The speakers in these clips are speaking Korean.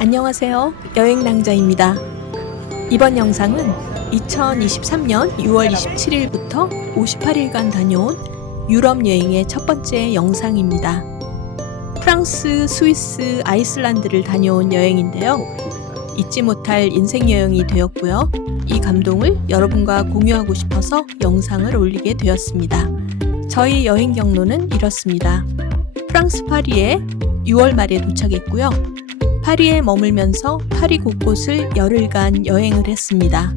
안녕하세요. 여행낭자입니다. 이번 영상은 2023년 6월 27일부터 58일간 다녀온 유럽 여행의 첫 번째 영상입니다. 프랑스, 스위스, 아이슬란드를 다녀온 여행인데요. 잊지 못할 인생 여행이 되었고요. 이 감동을 여러분과 공유하고 싶어서 영상을 올리게 되었습니다. 저희 여행 경로는 이렇습니다. 프랑스 파리에 6월 말에 도착했고요. 파리에 머물면서 파리 곳곳을 열흘간 여행을 했습니다.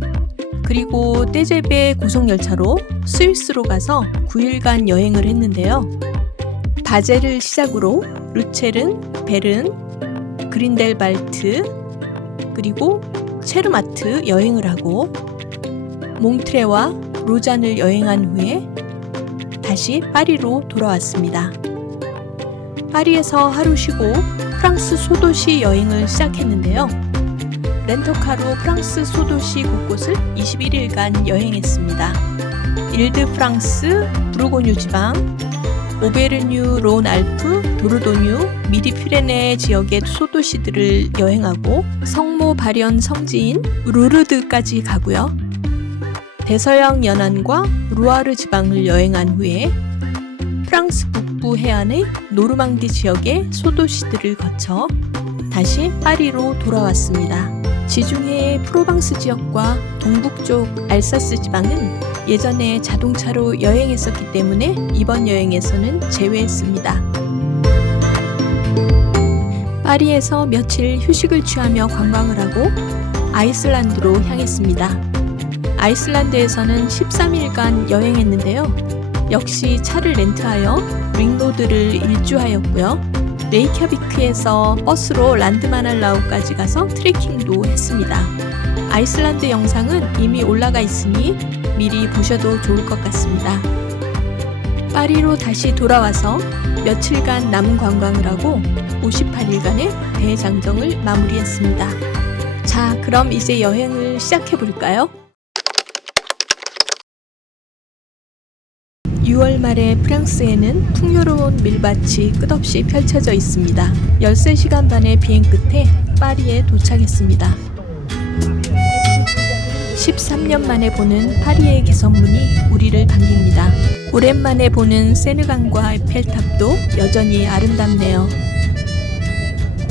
그리고 떼제베 고속열차로 스위스로 가서 9일간 여행을 했는데요. 바젤을 시작으로 루체른, 베른, 그린델발트, 그리고 체르마트 여행을 하고 몽트레와 로잔을 여행한 후에 다시 파리로 돌아왔습니다. 파리에서 하루 쉬고 프랑스 소도시 여행을 시작했는데요. 렌터카로 프랑스 소도시 곳곳을 21일간 여행했습니다. 일드 프랑스, 부르고뉴 지방, 오베르뉴 론 알프, 도르도뉴, 미디 피레네 지역의 소도시들을 여행하고 성모 발현 성지인 루르드까지 가고요. 대서양 연안과 루아르 지방을 여행한 후에 프랑스 북부 해안의 노르망디 지역의 소도시들을 거쳐 다시 파리로 돌아왔습니다. 지중해의 프로방스 지역과 동북쪽 알사스 지방은 예전에 자동차로 여행했었기 때문에 이번 여행에서는 제외했습니다. 파리에서 며칠 휴식을 취하며 관광을 하고 아이슬란드로 향했습니다. 아이슬란드에서는 13일간 여행했는데요. 역시 차를 렌트하여 링로드를 일주하였고요. 레이캬비크에서 버스로 란드마날라우까지 가서 트레킹도 했습니다. 아이슬란드 영상은 이미 올라가 있으니 미리 보셔도 좋을 것 같습니다. 파리로 다시 돌아와서 며칠간 남은 관광을 하고 58일간의 대장정을 마무리했습니다. 자, 그럼 이제 여행을 시작해 볼까요? 6월 말에 프랑스에는 풍요로운 밀밭이 끝없이 펼쳐져 있습니다. 13시간 반의 비행 끝에 파리에 도착했습니다. 13년 만에 보는 파리의 개선문이 우리를 반깁니다. 오랜만에 보는 세느강과 에펠탑도 여전히 아름답네요.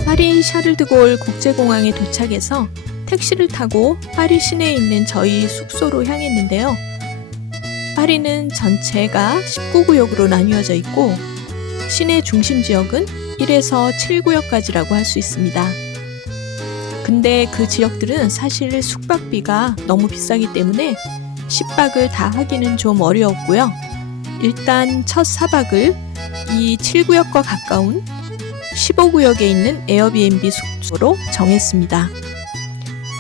파리 샤를드골 국제공항에 도착해서 택시를 타고 파리 시내에 있는 저희 숙소로 향했는데요. 파리는 전체가 19구역으로 나뉘어져 있고 시내 중심 지역은 1에서 7구역까지라고 할 수 있습니다. 근데 그 지역들은 사실 숙박비가 너무 비싸기 때문에 10박을 다 하기는 좀 어려웠고요. 일단 첫 4박을 이 7구역과 가까운 15구역에 있는 에어비앤비 숙소로 정했습니다.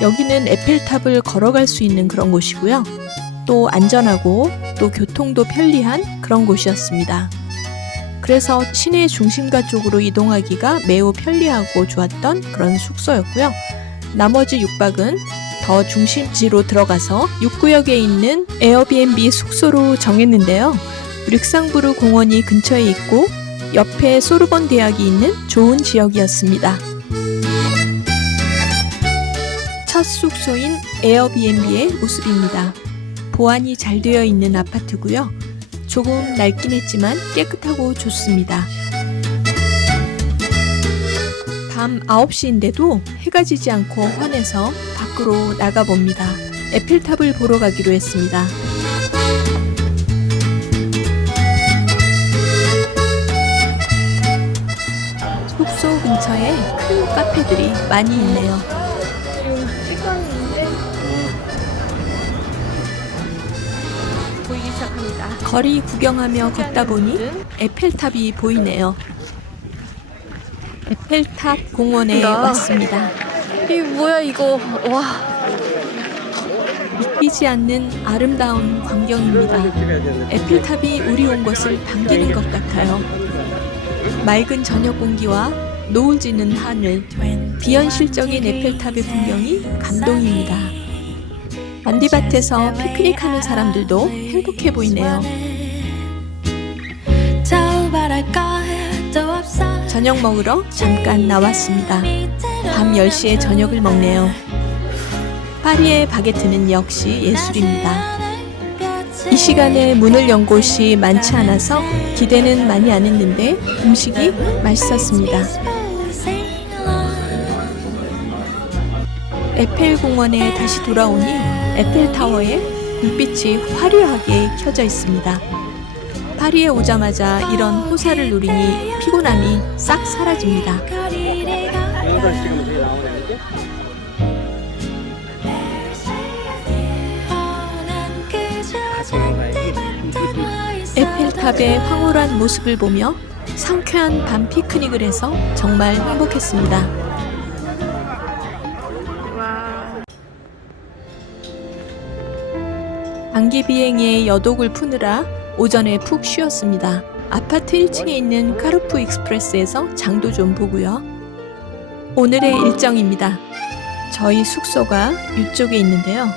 여기는 에펠탑을 걸어갈 수 있는 그런 곳이고요. 또 안전하고 또 교통도 편리한 그런 곳이었습니다. 그래서 시내 중심가 쪽으로 이동하기가 매우 편리하고 좋았던 그런 숙소였고요. 나머지 6박은 더 중심지로 들어가서 6구역에 있는 에어비앤비 숙소로 정했는데요. 룩상부르 공원이 근처에 있고 옆에 소르본 대학이 있는 좋은 지역이었습니다. 첫 숙소인 에어비앤비의 모습입니다. 보안이 잘 되어 있는 아파트고요. 조금 낡긴 했지만 깨끗하고 좋습니다. 밤 9시인데도 해가 지지 않고 환해서 밖으로 나가봅니다. 에펠탑을 보러 가기로 했습니다. 숙소 근처에 큰 카페들이 많이 있네요. 지금 시간인데 보이기 시작합니다. 거리 구경하며 걷다 보니 에펠탑이 보이네요. 에펠탑 공원에 왔습니다. 이게 뭐야 이거. 와, 믿기지 않는 아름다운 광경입니다. 에펠탑이 우리 온 것을 반기는 것 같아요. 맑은 저녁 공기와 노을 지는 하늘, 비현실적인 에펠탑의 풍경이 감동입니다. 잔디밭에서 피크닉하는 사람들도 행복해 보이네요. 저녁 먹으러 잠깐 나왔습니다. 밤 10시에 저녁을 먹네요. 파리의 바게트는 역시 예술입니다. 이 시간에 문을 연 곳이 많지 않아서 기대는 많이 안 했는데 음식이 맛있었습니다. 에펠 공원에 다시 돌아오니 에펠타워에 불빛이 화려하게 켜져 있습니다. 파리에 오자마자 이런 호사를 누리니 피곤함이 싹 사라집니다. 에펠탑의 황홀한 모습을 보며 상쾌한 밤 피크닉을 해서 정말 행복했습니다. 와. 단기 비행의 여독을 푸느라 오전에 푹 쉬었습니다. 아파트 1층에 있는 카르푸 익스프레스에서 장도 좀 보고요. 오늘의 일정입니다. 저희 숙소가 이쪽에 있는데요.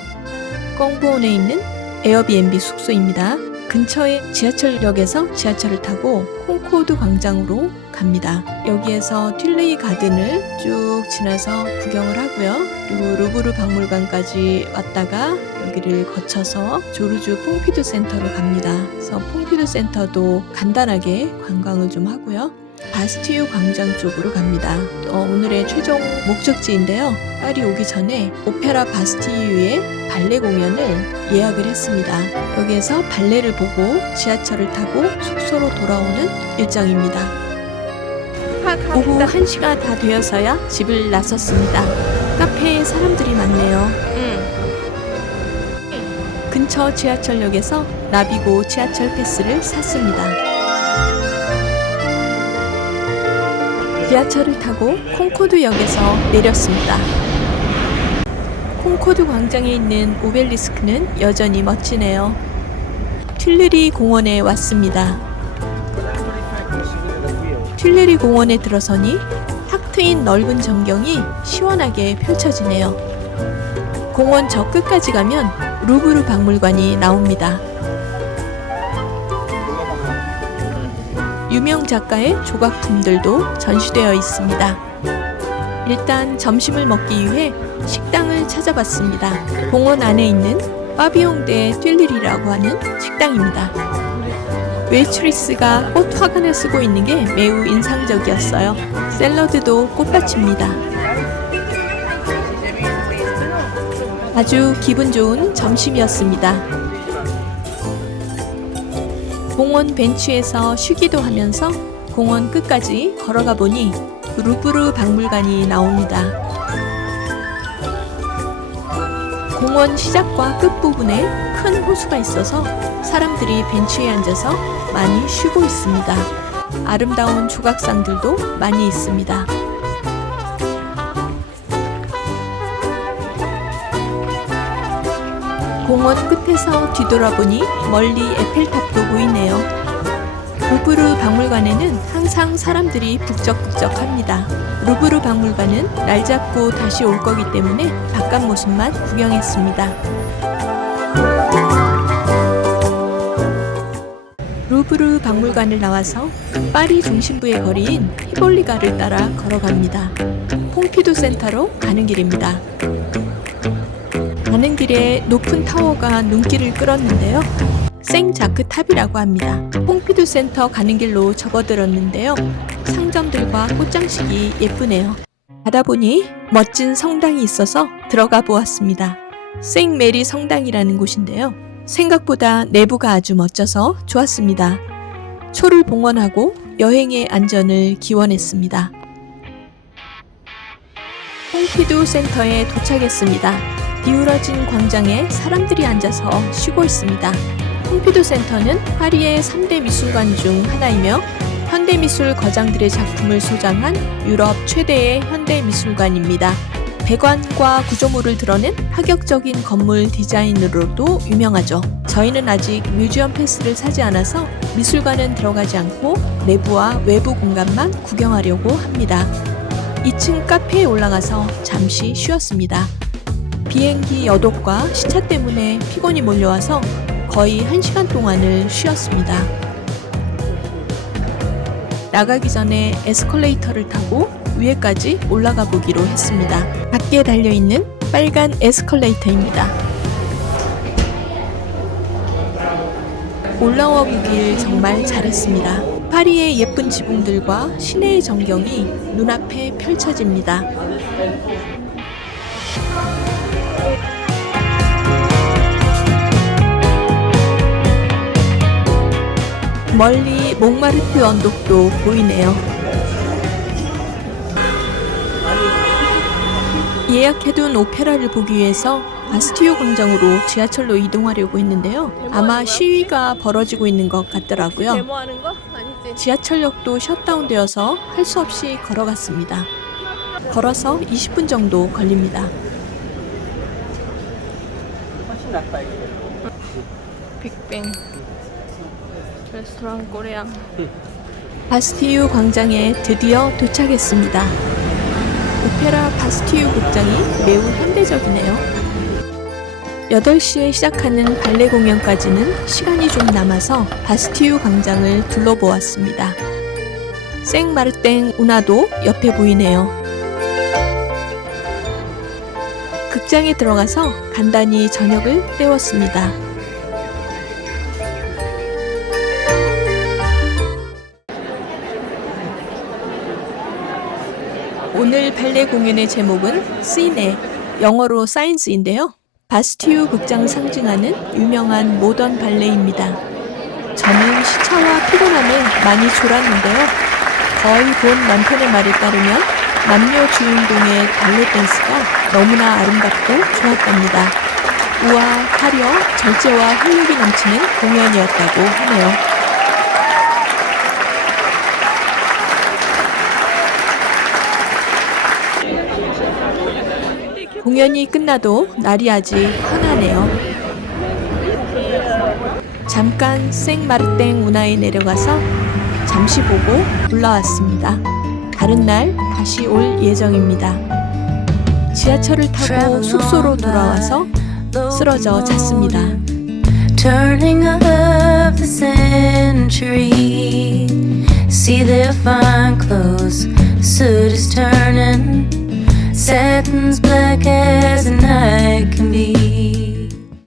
꽁부온에 있는 에어비앤비 숙소입니다. 근처의 지하철역에서 지하철을 타고 콩코드 광장으로 갑니다. 여기에서 튤레이 가든을 쭉 지나서 구경을 하고요. 그리고 루브르 박물관까지 왔다가 여기를 거쳐서 조르주 퐁피두 센터로 갑니다. 그래서 퐁피두 센터도 간단하게 관광을 좀 하고요. 바스티유 광장 쪽으로 갑니다. 오늘의 최종 목적지인데요. 파리 오기 전에 오페라 바스티유의 발레 공연을 예약을 했습니다. 여기에서 발레를 보고 지하철을 타고 숙소로 돌아오는 일정입니다. 오후 1시가 다 되어서야 집을 나섰습니다. 카페에 사람들이 많네요. 근처 지하철역에서 나비고 지하철 패스를 샀습니다. 지하철을 타고 콩코드역에서 내렸습니다. 콩코드 광장에 있는 오벨리스크는 여전히 멋지네요. 튤레리 공원에 왔습니다. 튤레리 공원에 들어서니 탁 트인 넓은 전경이 시원하게 펼쳐지네요. 공원 저 끝까지 가면 루브르 박물관이 나옵니다. 유명 작가의 조각품들도 전시되어 있습니다. 일단 점심을 먹기 위해 식당을 찾아봤습니다. 공원 안에 있는 파비옹 데 튤레리라고 하는 식당입니다. 웨이트리스가 꽃 화관을 쓰고 있는 게 매우 인상적이었어요. 샐러드도 꽃밭입니다. 아주 기분 좋은 점심이었습니다. 공원 벤치에서 쉬기도 하면서 공원 끝까지 걸어가 보니 루브르 박물관이 나옵니다. 공원 시작과 끝부분에 큰 호수가 있어서 사람들이 벤치에 앉아서 많이 쉬고 있습니다. 아름다운 조각상들도 많이 있습니다. 공원 끝에서 뒤돌아보니 멀리 에펠탑도 보이네요. 루브르 박물관에는 항상 사람들이 북적북적합니다. 루브르 박물관은 날 잡고 다시 올 거기 때문에 바깥 모습만 구경했습니다. 루브르 박물관을 나와서 파리 중심부의 거리인 히볼리가를 따라 걸어갑니다. 퐁피두 센터로 가는 길입니다. 가는 길에 높은 타워가 눈길을 끌었는데요. 생자크 탑이라고 합니다. 퐁피두 센터 가는 길로 접어들었는데요. 상점들과 꽃장식이 예쁘네요. 가다 보니 멋진 성당이 있어서 들어가 보았습니다. 생메리 성당이라는 곳인데요. 생각보다 내부가 아주 멋져서 좋았습니다. 초를 봉헌하고 여행의 안전을 기원했습니다. 퐁피두 센터에 도착했습니다. 기울어진 광장에 사람들이 앉아서 쉬고 있습니다. 퐁피두 센터는 파리의 3대 미술관 중 하나이며 현대미술 거장들의 작품을 소장한 유럽 최대의 현대미술관입니다. 배관과 구조물을 드러낸 파격적인 건물 디자인으로도 유명하죠. 저희는 아직 뮤지엄 패스를 사지 않아서 미술관은 들어가지 않고 내부와 외부 공간만 구경하려고 합니다. 2층 카페에 올라가서 잠시 쉬었습니다. 비행기 여독과 시차 때문에 피곤이 몰려와서 거의 1시간 동안을 쉬었습니다. 나가기 전에 에스컬레이터를 타고 위에까지 올라가 보기로 했습니다. 밖에 달려있는 빨간 에스컬레이터입니다. 올라와 보길 정말 잘했습니다. 파리의 예쁜 지붕들과 시내의 전경이 눈앞에 펼쳐집니다. 멀리 몽마르트 언덕도 보이네요. 예약해둔 오페라를 보기 위해서 바스티유 광장으로 지하철로 이동하려고 했는데요. 아마 시위가 벌어지고 있는 것 같더라고요. 데모하는 거? 아니지. 지하철역도 셧다운되어서 할 수 없이 걸어갔습니다. 걸어서 20분 정도 걸립니다. 훨씬 낫다 이게. 빅뱅. 레스토랑 꼬레앙. 바스티유 광장에 드디어 도착했습니다. 오페라 바스티유 극장이 매우 현대적이네요. 8시에 시작하는 발레 공연까지는 시간이 좀 남아서 바스티유 광장을 둘러보았습니다. 생마르땡 운하도 옆에 보이네요. 극장에 들어가서 간단히 저녁을 때웠습니다. 오늘 발레 공연의 제목은 시네, 영어로 사인스인데요. 바스티유 극장을 상징하는 유명한 모던 발레입니다. 저는 시차와 피곤함에 많이 졸았는데요. 거의 본 남편의 말에 따르면 남녀 주인공의 발레 댄스가 너무나 아름답고 좋았답니다. 우아, 화려, 절제와 활력이 넘치는 공연이었다고 하네요. 공연이 끝나도 날이 아직 환하네요. 잠깐 생마르땡 운하에 내려가서 잠시 보고 올라왔습니다. 다른 날 다시 올 예정입니다. 지하철을 타고 숙소로 돌아와서 쓰러져 잤습니다. Turning of the century, see their fine clothes, soot is turning, satin's black as the night can be.